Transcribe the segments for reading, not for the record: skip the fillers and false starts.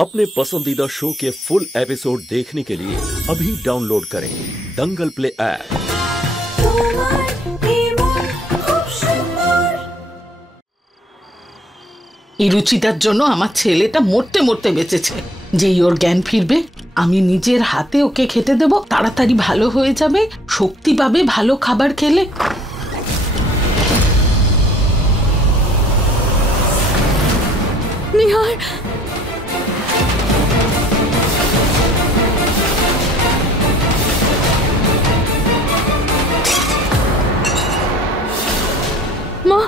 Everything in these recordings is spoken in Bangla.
अपने पसंदीदा शो के फुल एपिसोड देखने के लिए अभी डाउनलोड करें दंगल प्ले ऐप। রুচিতার জন্য আমার ছেলেটা মরতে মরতে বেঁচেছে। যেই ওর জ্ঞান ফিরবে আমি নিজের হাতে ওকে খেতে দেব, তাড়াতাড়ি ভালো হয়ে যাবে, শক্তি পাবে ভালো খাবার খেলে। নিহার, মা,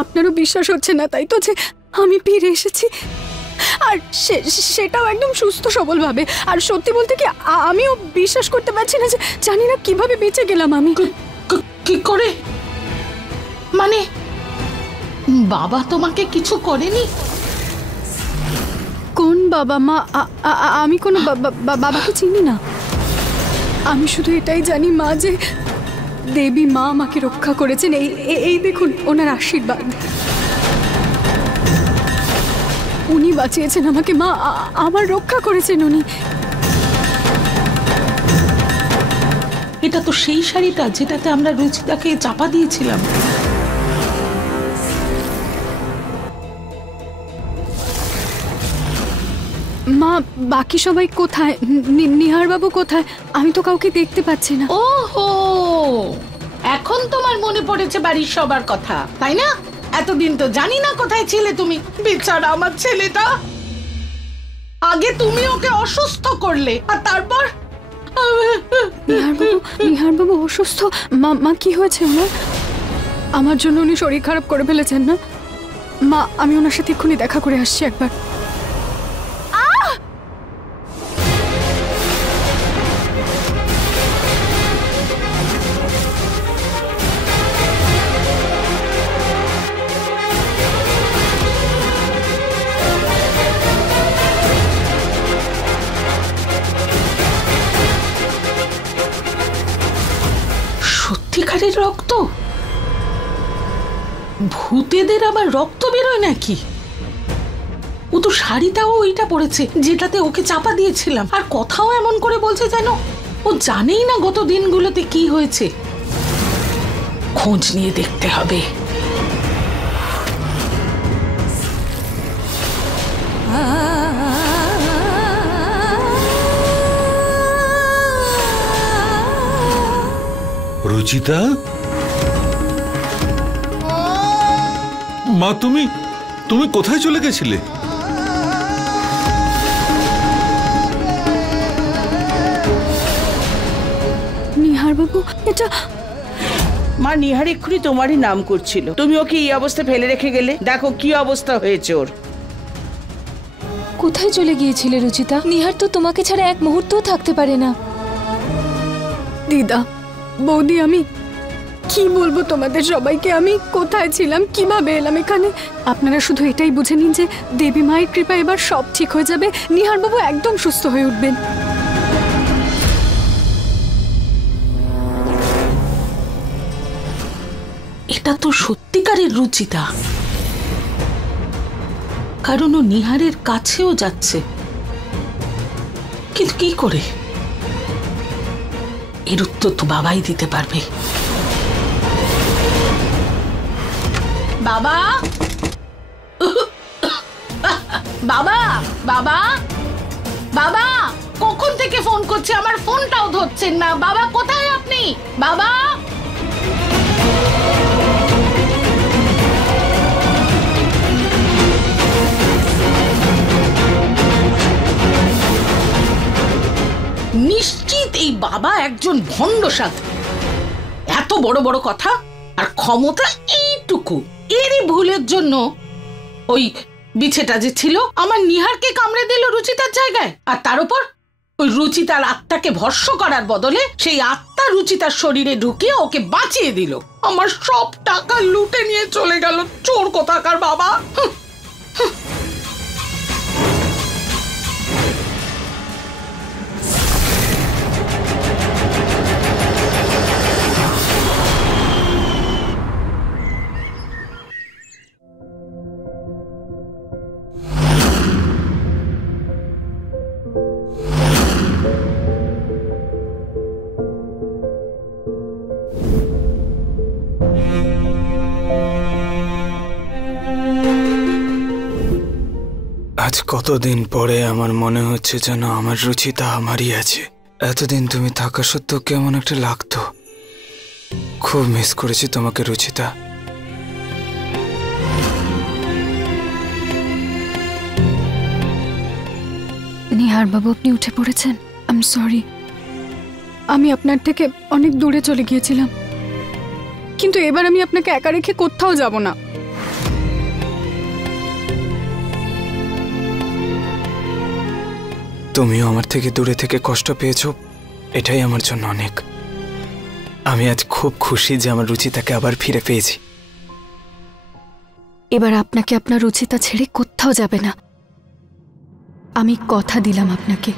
আপনারও বিশ্বাস হচ্ছে না তাই তো যে আমি ফিরে এসেছি, আর সেটাও একদম সুস্থ সবল ভাবে। আর সত্যি বলতে কি আমিও বিশ্বাস করতে পারছি না যে জানি না কিভাবে বেঁচে গেলাম আমি। কি করে? মানে বাবা তোমাকে কিছু করেনি? কোন বাবা? মা, আমি কোনো বাবাকে চিনি না। আমি শুধু এটাই জানি মা, যে দেবী মা আমাকে রক্ষা করেছেন। এই দেখুন ওনার আশীর্বাদ, উনি বাঁচিয়েছেন আমাকে। মা, আমার রক্ষা করেছেন উনি। এটা তো সেই শাড়িটা যেটাতে আমরা রুচিতাকে চাপা দিয়েছিলাম। মা, বাকি সবাই কোথায়? নিহার বাবু কোথায়? আমি তো কাউকে দেখতে পাচ্ছি না। ওহো, এখন তোমার মনে পড়েছে বাড়ির সবার কথা, তাই না? এতদিন তো জানি না কোথায় ছিলে তুমি। বেচারা আমার ছেলেটা, আগে তুমি ওকে অসুস্থ করলে আর তারপর নিহার বাবু অসুস্থ? মা, কি হয়েছে ওনার? আমার জন্য উনি শরীর খারাপ করে ফেলেছেন না? মা, আমি ওনার সাথে এক্ষুনি দেখা করে আসছি একবার। সত্যিকারের রক্ত? ভূতেদের আবার রক্ত বেরোয় নাকি? ও তো শাড়িটাও ওইটা পরেছে যেটাতে ওকে চাপা দিয়েছিলাম, আর কথাও এমন করে বলছে যেন ও জানেই না গত দিনগুলোতে কি হয়েছে। খোঁজ নিয়ে দেখতে হবে। রুচিতা, মা, তুমি কোথায় চলে গেছিলে? নিহার বাবু, এটা মা, নিহার এক্ষুনি তোমারই নাম করছিল, তুমি ওকে এই অবস্থায় ফেলে রেখে গেলে। দেখো কি অবস্থা হয়েছে ওর। কোথায় চলে গিয়েছিলে রুচিতা? নিহার তো তোমাকে ছাড়া এক মুহূর্তও থাকতে পারে না। দিদা, বৌদি, আমি কি বলবো তোমাদের সবাইকে? আমি কোথায় ছিলাম, কিভাবে এলাম এখানে? আপনারা শুধু এটাই বুঝে নিন যে দেবী মায়ের কৃপা এবার সব ঠিক হয়ে যাবে। নিহার বাবু একদম সুস্থ হয়ে উঠবেন। এটা তো সত্যিকারের রুচিতা, কারণ ও নিহারের কাছেও যাচ্ছে। কিন্তু কি করে? এর উত্তর তো বাবাই দিতে পারবে। বাবা, বাবা, বাবা, বাবা, কখন থেকে ফোন করছে, আমার ফোনটাও ধরছেন না। বাবা, কোথায় আপনি? বাবা, নিশ্চিত এই বাবা একজন ভণ্ড সাধু। এত বড় বড় কথা আর ক্ষমতা এইটুকু। এরই ভুলের জন্য ওই বিছেটা যে ছিল আমার নিহারকে কামড়ে দিল রুচিতার জায়গায়, আর তার উপর ওই রুচিতার আত্মাকে ভস্ম করার বদলে সেই আত্মা রুচিতার শরীরে ঢুকিয়ে ওকে বাঁচিয়ে দিল। আমার সব টাকা লুটে নিয়ে চলে গেল, চোর কোথাকার বাবা। আজ কতদিন পরে আমার মনে হচ্ছে যেন আমার রুচিতা আমারই আছে। এতদিন তুমি থাকা সত্ত্বেও কেমন একটা লাগতো। খুব মিস করেছি তোমাকে রুচিতা। নিহার বাবু, আপনি উঠে পড়েছেন? আই এম সরি, আমি আপনার থেকে অনেক দূরে চলে গিয়েছিলাম, কিন্তু এবার আমি আপনাকে একা রেখে কোথাও যাব না। তুমিও আমার থেকে দূরে থেকে কষ্ট পেয়েছো, এটাই আমার জন্য অনেক। আমি আজ খুব খুশি যে আমার রুচিতাকে আবার ফিরে পেয়েছি। এবার আপনাকে আপনার রুচিতা ছেড়ে কোথাও যাবে না, আমি কথা দিলাম আপনাকে।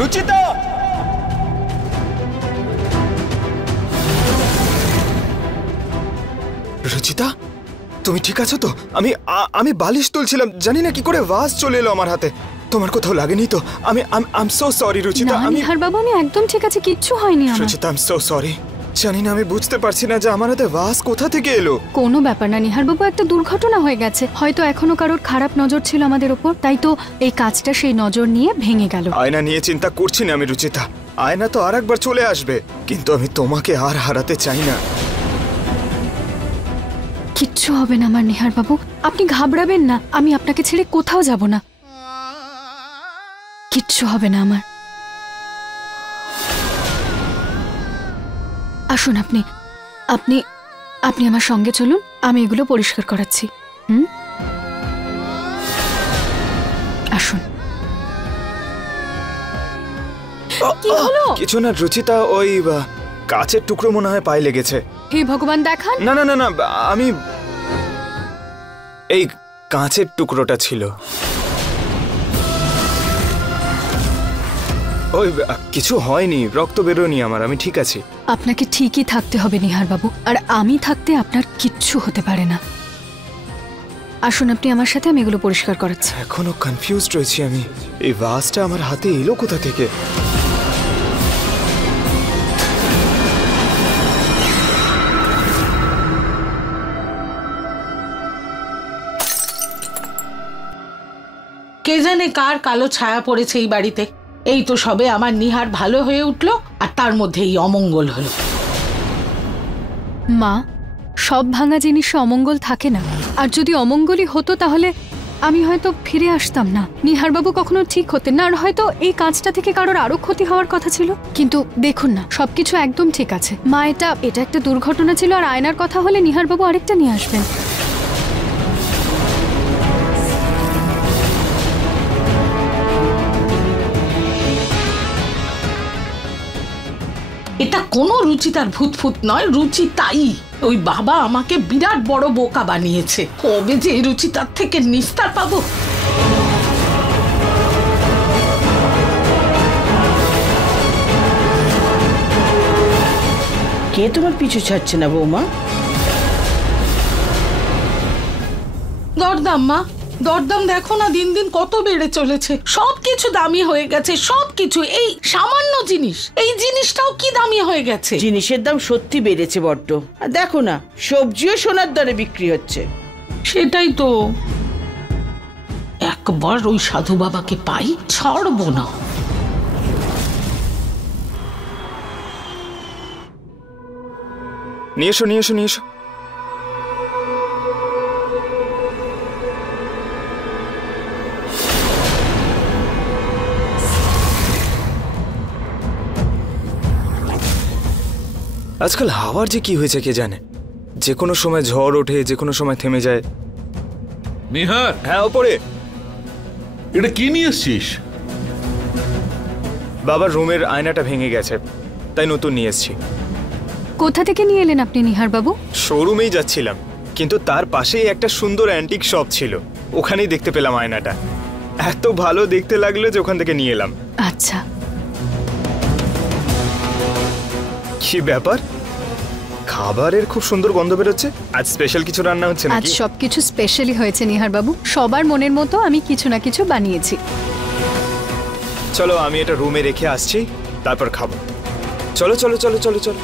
রুচিতা! রুচিতা, তুমি ঠিক আছো তো? আমি বালিশ তুলছিলাম, জানি না কি করে ভাস চলে এলো আমার হাতে। তোমার কোথাও লাগেনি তো? I am so sorry Ruchita. Nihar বাবু, আমি একদম ঠিক আছে, কিচ্ছু হয়নি আমার। Ruchita, I am so sorry. জানি না, আমি বুঝতে পারছি না যে আমার হাতে ভাস কোথা থেকে এলো। কোনো ব্যাপার না নিহার বাবু, একটা দুর্ঘটনা হয়ে গেছে, হয়তো এখনো কারোর খারাপ নজর ছিল আমাদের উপর, তাই তো এই কাজটা সেই নজর নিয়ে ভেঙে গেল। আয়না নিয়ে চিন্তা করছি না আমি রুচিতা, আয়না তো আর একবার চলে আসবে, কিন্তু আমি তোমাকে আর হারাতে চাই না। কিচ্ছু হবে না আমার নিহার বাবু, আপনি ঘাবড়াবেন না, আমি আপনাকে ছেড়ে কোথাও যাব না, কিচ্ছু হবে না আমার। আসুন, আপনি আপনি আপনি আমার সঙ্গে চলুন, আমি এগুলো পরিষ্কার করাচ্ছি। আসুন। কি হলো? কিছু না রুচিতা, ওই কাচের টুকরো মনে হয় পায়ে লেগেছে। হে ভগবান, দেখান। না না না না, আমি এই কাঁচের টুকরোটা ছিল। ওই কিছু হয়নি, রক্ত বেরোয়নি আমার, আমি ঠিক আছি। আপনাকে ঠিকই থাকতে হবে নিহার বাবু, আর আমি থাকতে আপনার কিচ্ছু হতে পারে না। আসুন আপনি আমার সাথে, আমি এগুলো পরিষ্কার করাচ্ছি। এখনো কনফিউজড রয়েছি আমি, এই ভাসটা আমার হাতে এলো কোথা থেকে। কে জানে কার কালো ছায়া পড়েছে এই বাড়িতে। এই তো সবে আমার নিহার ভালো হয়ে উঠলো, আর তার মধ্যে এই অমঙ্গল হলো। মা, সব ভাঙা জিনিসে অমঙ্গল থাকে না, আর যদি অমঙ্গলই হতো তাহলে আমি হয়তো ফিরে আসতাম না, নিহারবাবু কখনো ঠিক হতেন না, আর হয়তো এই কাজটা থেকে কারোর আরো ক্ষতি হওয়ার কথা ছিল। কিন্তু দেখুন না, সবকিছু একদম ঠিক আছে। মা, এটা একটা দুর্ঘটনা ছিল, আর আয়নার কথা হলে নিহারবাবু আরেকটা নিয়ে আসবেন। এটা কোনো রুচিতার ভূতফুত নয়, রুচি তাই। ওই বাবা আমাকে বিরাট বড় বোকা বানিয়েছে। কবে যে এই রুচিতার থেকে নিস্তার পাবো। কে তোমার পিছু ছাড়ছে না বৌমা? দরদাম মা, দরদাম দেখো না, দিন দিন কত বেড়ে চলেছে। সবকিছু দামি হয়ে গেছে, সবকিছু। এই সামান্য জিনিস, এই জিনিসটাও কি দামি হয়ে গেছে। জিনিসের দাম সত্যি বেড়েছে বড্ড। আর দেখো না, সবজিও সোনার দরে বিক্রি হচ্ছে। সেটাই তো, একবার ওই সাধু বাবাকে পাই, ছাড়বো না। নিয়ে এসো, নিয়ে এসো, নিয়ে এসো। আজকাল হাওয়ার যে কি হয়েছে কে জানে, যে কোনো সময় ঝড় ওঠে, যে কোনো সময় থেমে যায়। নিহার, হ্যাঁ ওপরে। এটা কি নিয়ে এসছিস? বাবার রুমের আয়নাটা ভেঙে গেছে, তাই নতুন নিয়ে এসছি। কোথা থেকে নিয়ে এলেন আপনি নিহার বাবু? শোরুমেই যাচ্ছিলাম, কিন্তু তার পাশেই একটা সুন্দর অ্যান্টিক শপ ছিল, ওখানেই দেখতে পেলাম আয়নাটা। এত ভালো দেখতে লাগলো যে ওখান থেকে নিয়ে এলাম। আচ্ছা, কি ব্যাপার? খাবারের খুব সুন্দর গন্ধ বেরোচ্ছে। আজ স্পেশাল কিছু রান্না হচ্ছে আজ নাকি? সবকিছু স্পেশালি হয়েছে নিহার বাবু। সবার মনের মতো আমি কিছু না কিছু বানিয়েছি। চলো আমি এটা রুমে রেখে আসছি, তারপর খাবো। চলো চলো চলো চলো চলো।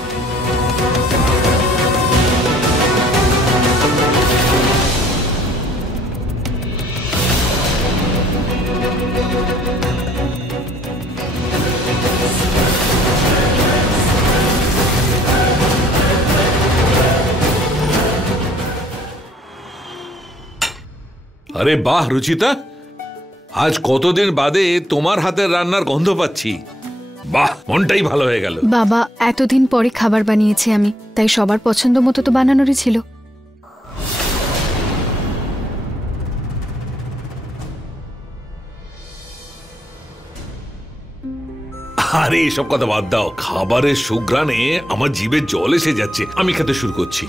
আরে বাহ রুচিতা, আজ কতদিন বাদে তোমার হাতের রান্নার গন্ধ পাচ্ছি। বাহ, মনটাই ভালো হয়ে গেল। বাবা, এতদিন পরে খাবার বানিয়েছি আমি, তাই সবার পছন্দ মতো তো বানানোরই ছিল। আরে এসব কথা বাদ দাও, খাবারের সুঘ্রাণে আমার জিভে জল এসে যাচ্ছে। আমি খেতে শুরু করছি।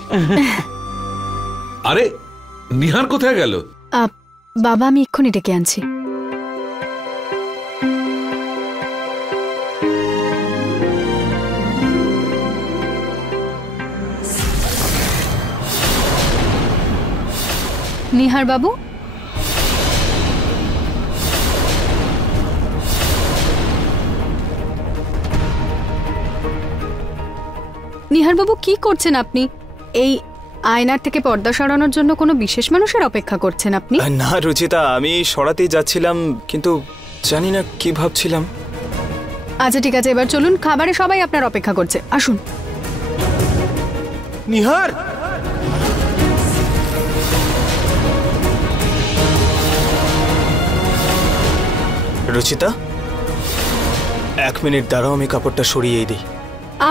আরে নিহার কোথায় গেল? বাবা, আমি এক্ষুনি ডেকে আনছি। নিহার বাবু, নিহার বাবু কি করছেন আপনি? এই আয়নার থেকে পর্দা সরানোর জন্য কোনো বিশেষ মানুষের অপেক্ষা করছেন আপনি? না রুচিতা, আমি সরাতেই যাচ্ছিলাম, কিন্তু জানি না কি ভাবছিলাম। আচ্ছা ঠিক আছে, এবার চলুন, খাবারে সবাই আপনার অপেক্ষা করছে, আসুন। নিহার, রুচিতা 1 মিনিট দাঁড়াও, আমি কাপড়টা সরিয়েই দিই।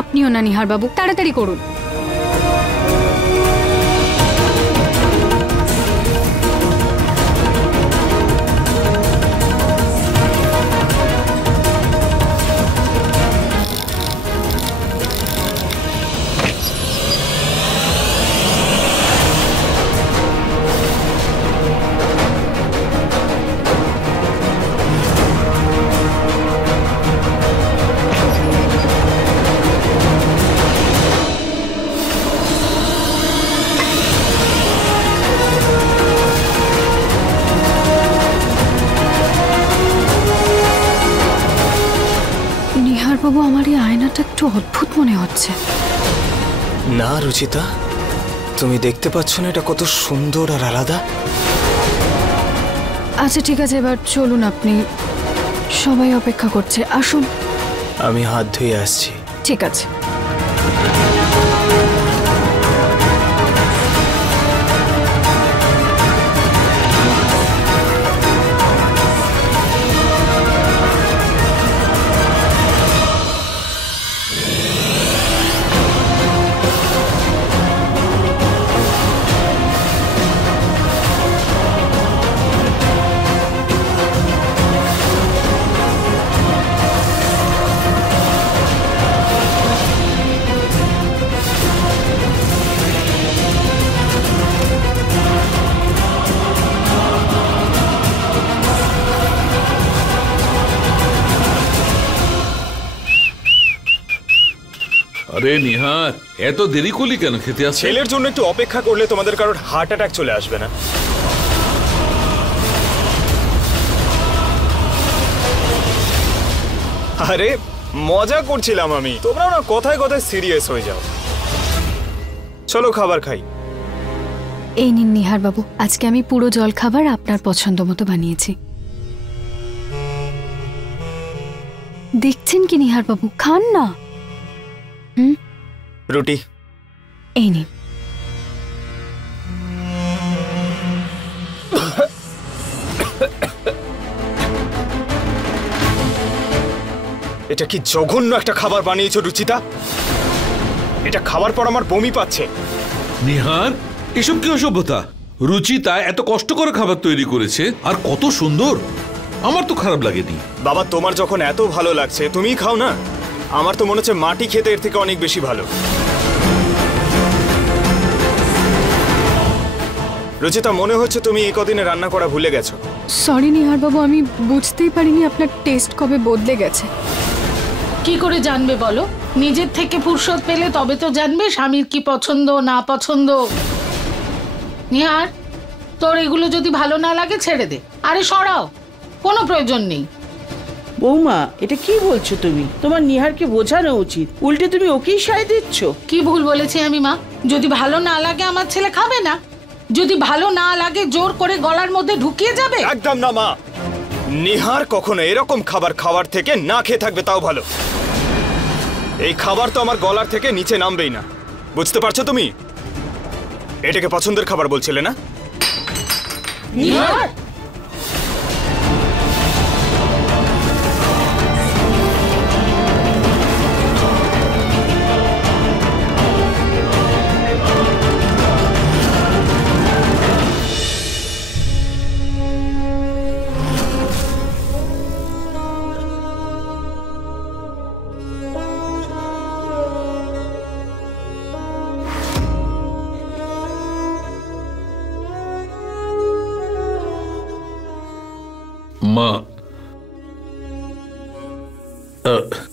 আপনিও না নিহার বাবু, তাড়াতাড়ি করুন। বাবু, আমার এই আয়নাটা একটু অদ্ভুত মনে হচ্ছে। না রুচিতা, তুমি দেখতে পাচ্ছ না এটা কত সুন্দর আর আলাদা? আচ্ছা ঠিক আছে, এবার চলুন, আপনি সবাই অপেক্ষা করছে, আসুন। আমি হাত ধুয়ে আসছি। ঠিক আছে। আরে নিহার, এত দেরি করলি কেন খেতে আসছে? ছেলের জন্য একটু অপেক্ষা করলে তোমাদের কারোর হার্ট অ্যাটাক চলে আসবে না? আরে মজা করছিলাম আমি, তোমরাও না কথায় কথায় সিরিয়াস হয়ে যাও। চলো খাবার খাই। এই নিন নিহার বাবু, আজকে আমি পুরো জল খাবার আপনার পছন্দ মতো বানিয়েছি। দেখছেন কি নিহার বাবু, খান না। রুটি এই নিন। এটা কি জঘন্য একটা খাবার বানিয়েছো রুচিতা? এটা খাবার পর আমার বমি পাচ্ছে। নিহার, এসব কি অসভ্যতা? রুচিতা এত কষ্ট করে খাবার তৈরি করেছে, আর কত সুন্দর। আমার তো খারাপ লাগেনি। বাবা, তোমার যখন এত ভালো লাগছে তুমিই খাও না। আমার তো মনে হচ্ছে মাটি খেতে এর থেকে অনেক বেশি ভালো। রুচিতা, মনে হচ্ছে তুমি এই কদিনে রান্না করা ভুলে গেছো। সরি নিহার বাবু, আমি বুঝতেই পারিনি আপনার টেস্ট কবে বদলে গেছে। কি করে জানবে বলো? নিজের থেকে ফুরসত পেলে তবে তো জানবে স্বামীর কি পছন্দ না পছন্দ। নিহার, তোর এগুলো যদি ভালো না লাগে ছেড়ে দে। আরে সরাও, কোনো প্রয়োজন নেই। বৌমা, এটা কি বলছো তুমি? তোমার নিহারকে বোঝানো উচিত, উল্টে তুমি ওকেই সায় দিচ্ছ। কি ভুল বলেছি আমি মা? যদি ভালো না লাগে আমার ছেলে খাবে না, যদি ভালো না লাগে জোর করে গলার মধ্যে ঢুকিয়ে যাবে? একদম না মা, নিহার কখনো এরকম খাবার খাওয়ার থেকে না খেয়ে থাকবে তাও ভালো। এই খাবার তো আমার গলার থেকে নিচে নামবেই না, বুঝতে পারছো তুমি? এটাকে পছন্দের খাবার বলছিলে না? নিহার, মা,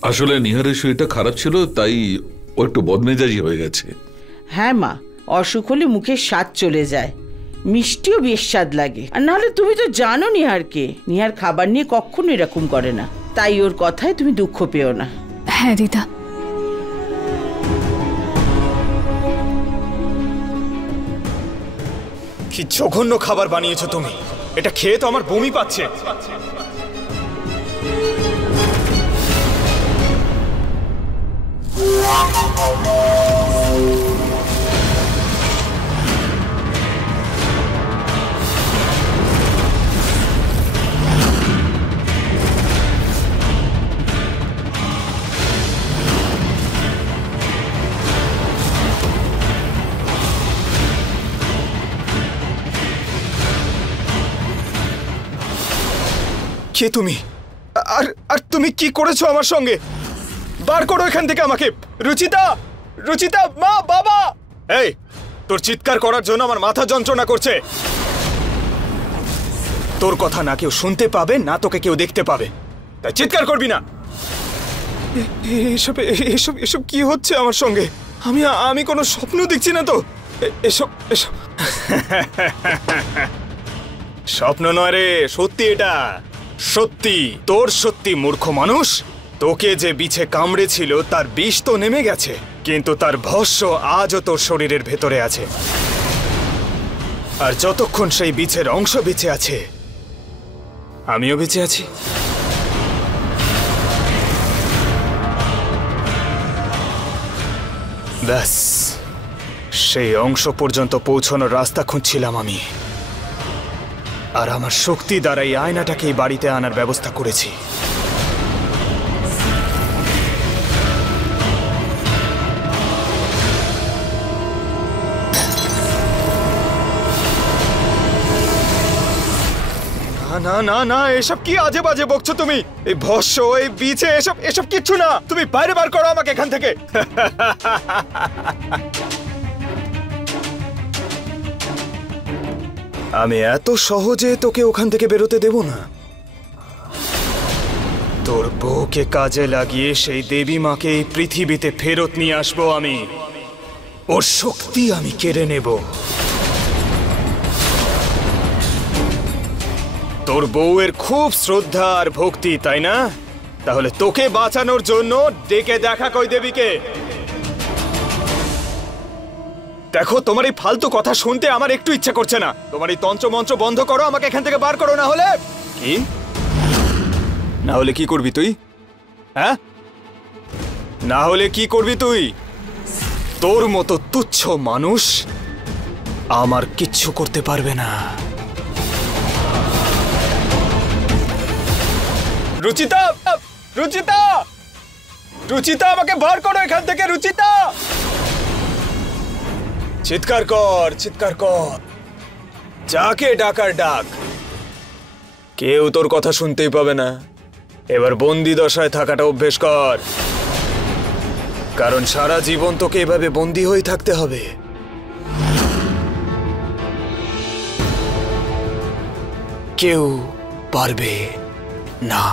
আসলে নিহারের শরীরটা খারাপ ছিল, তাই ও একটু বদমেজাজি হয়ে গেছে। হ্যাঁ মা, অসুখ হলে মুখের স্বাদ চলে যায়, মিষ্টিও বেশ স্বাদ লাগে। আর নাহলে তুমি তো জানো নিহারকে, নিহার খাবার নিয়ে কখনো এরকম করে না, তাই ওর কথায় তুমি দুঃখ পেও না। হ্যাঁ দিদা, কি জঘন্য খাবার বানিয়েছো তুমি! এটা খেয়ে তো আমার বমি পাচ্ছে। কে তুমি? আর আর তুমি কি করেছো আমার সঙ্গে? বার করো এখান থেকে আমাকে। রুচিতা, রুচিতা, মা, বাবা! এই, তোর চিৎকার করার জন্য আমার মাথা যন্ত্রণা করছে। তোর কথা না কেউ শুনতে পাবে না তোকে কেউ দেখতে পাবে, তাই চিৎকার করবি না। এসব এসব এসব কি হচ্ছে আমার সঙ্গে? আমি কোনো স্বপ্ন দেখছি না তো? এসব এসব স্বপ্ন নয় রে, সত্যি এটা সত্যি। তোর সত্যি মূর্খ মানুষ, তোকে যে বিছে কামড়েছিল তার বিষ তো নেমে গেছে, কিন্তু তার ভস্য আজও তোর শরীরের ভেতরে আছে। আর যতক্ষণ সেই বিছের অংশ বেঁচে আছে, আমিও বেঁচে আছি। ব্যাস, সেই অংশ পর্যন্ত পৌঁছানোর রাস্তা খুঁজছিলাম আমি, আর আমার শক্তি দ্বারা এই আয়নাটাকে এই বাড়িতে আনার ব্যবস্থা করেছি। না না না না, এসব কি আজে বাজে বকছো তুমি? এই ভস্য, এই বিছে, এসব এসব কিচ্ছু না। তুমি বাইরে বার করো আমাকে এখান থেকে। আমি এত সহজে তোকে ওখান থেকে বেরোতে দেব না। তোর বউকে কাজে লাগিয়ে সেই দেবী মাকে এই পৃথিবীতে ফেরত নিয়ে আসবো আমি। ওর শক্তি আমি কেড়ে নেব। তোর বউয়ের খুব শ্রদ্ধা আর ভক্তি, তাই না? তাহলে তোকে বাঁচানোর জন্য ডেকে দেখা কই দেবীকে। দেখো, তোমার এই ফালতু কথা শুনতে আমার একটু ইচ্ছা করছে না। তোমার এই তন্ত্র মন্ত্র বন্ধ করো, আমাকে এখান থেকে বার করো, না হলে কি? না হলে কি করবি তুই? হ্যাঁ, না হলে কি করবি তুই? তোর মতো তুচ্ছ মানুষ আমার কিচ্ছু করতে পারবে না। রুচিতা, রুচিতা, রুচিতা, আমাকে বার করো এখান থেকে। রুচিতা, চিৎকার কর, চিৎকার কর, যাকে ডাকার ডাক। কেউ তোর কথা শুনতেই পাবে না। এবার বন্দি দশায় থাকাটা অভ্যেস কর, কারণ সারা জীবন তোকে এভাবে বন্দি হয়ে থাকতে হবে। কেউ পারবে না।